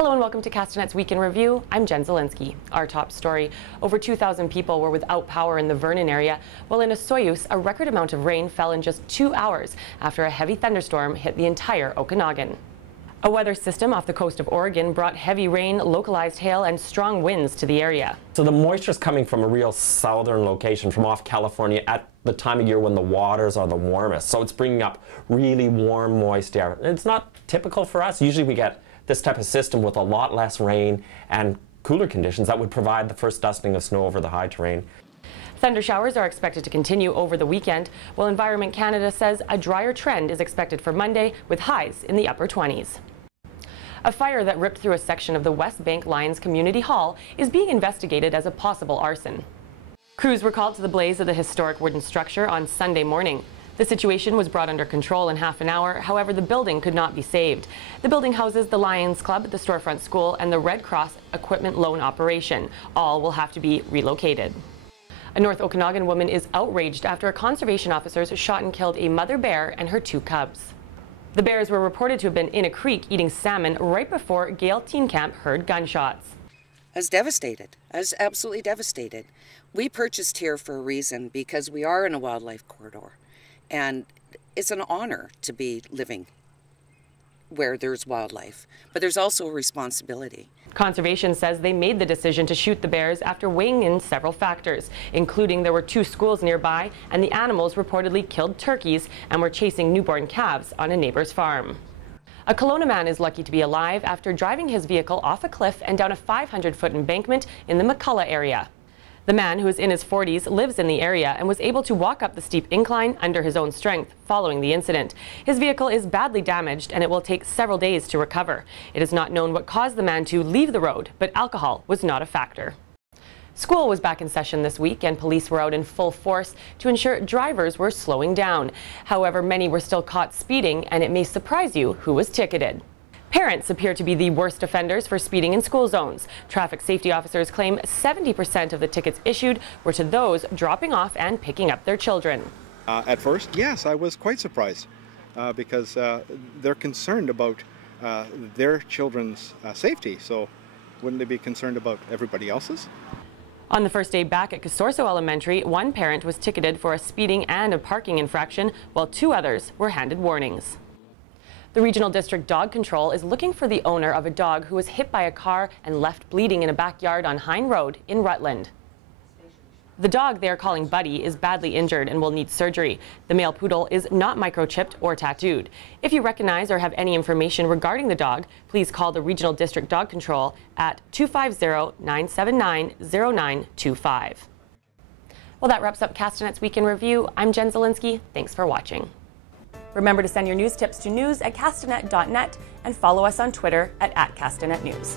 Hello and welcome to Castanet's Week in Review. I'm Jen Zielinski. Our top story: over 2,000 people were without power in the Vernon area, while in Osoyoos, a record amount of rain fell in just 2 hours after a heavy thunderstorm hit the entire Okanagan. A weather system off the coast of Oregon brought heavy rain, localized hail, and strong winds to the area. So the moisture is coming from a real southern location, from off California, at the time of year when the waters are the warmest. So it's bringing up really warm, moist air. It's not typical for us. Usually we get this type of system with a lot less rain and cooler conditions that would provide the first dusting of snow over the high terrain. Thunder showers are expected to continue over the weekend, while Environment Canada says a drier trend is expected for Monday, with highs in the upper 20s. A fire that ripped through a section of the West Bank Lions Community Hall is being investigated as a possible arson. Crews were called to the blaze of the historic wooden structure on Sunday morning. The situation was brought under control in half an hour. However, the building could not be saved. The building houses the Lions Club, the Storefront School, and the Red Cross Equipment Loan Operation. All will have to be relocated. A North Okanagan woman is outraged after conservation officers shot and killed a mother bear and her 2 cubs. The bears were reported to have been in a creek eating salmon right before Gale Teen Camp heard gunshots. I was devastated. I was absolutely devastated. We purchased here for a reason, because we are in a wildlife corridor. And it's an honor to be living where there's wildlife, but there's also a responsibility. Conservation says they made the decision to shoot the bears after weighing in several factors, including there were 2 schools nearby and the animals reportedly killed turkeys and were chasing newborn calves on a neighbor's farm. A Kelowna man is lucky to be alive after driving his vehicle off a cliff and down a 500-foot embankment in the McCullough area. The man, who is in his 40s, lives in the area and was able to walk up the steep incline under his own strength following the incident. His vehicle is badly damaged and it will take several days to recover. It is not known what caused the man to leave the road, but alcohol was not a factor. School was back in session this week and police were out in full force to ensure drivers were slowing down. However, many were still caught speeding, and it may surprise you who was ticketed. Parents appear to be the worst offenders for speeding in school zones. Traffic safety officers claim 70% of the tickets issued were to those dropping off and picking up their children. At first, yes, I was quite surprised because they're concerned about their children's safety. So wouldn't they be concerned about everybody else's? On the first day back at Casorso Elementary, 1 parent was ticketed for a speeding and a parking infraction, while 2 others were handed warnings. The Regional District Dog Control is looking for the owner of a dog who was hit by a car and left bleeding in a backyard on Hine Road in Rutland. The dog they are calling Buddy is badly injured and will need surgery. The male poodle is not microchipped or tattooed. If you recognize or have any information regarding the dog, please call the Regional District Dog Control at 250-979-0925. Well, that wraps up Castanet's Week in Review. I'm Jen Zielinski. Thanks for watching. Remember to send your news tips to news@castanet.net and follow us on Twitter at @CastanetNews.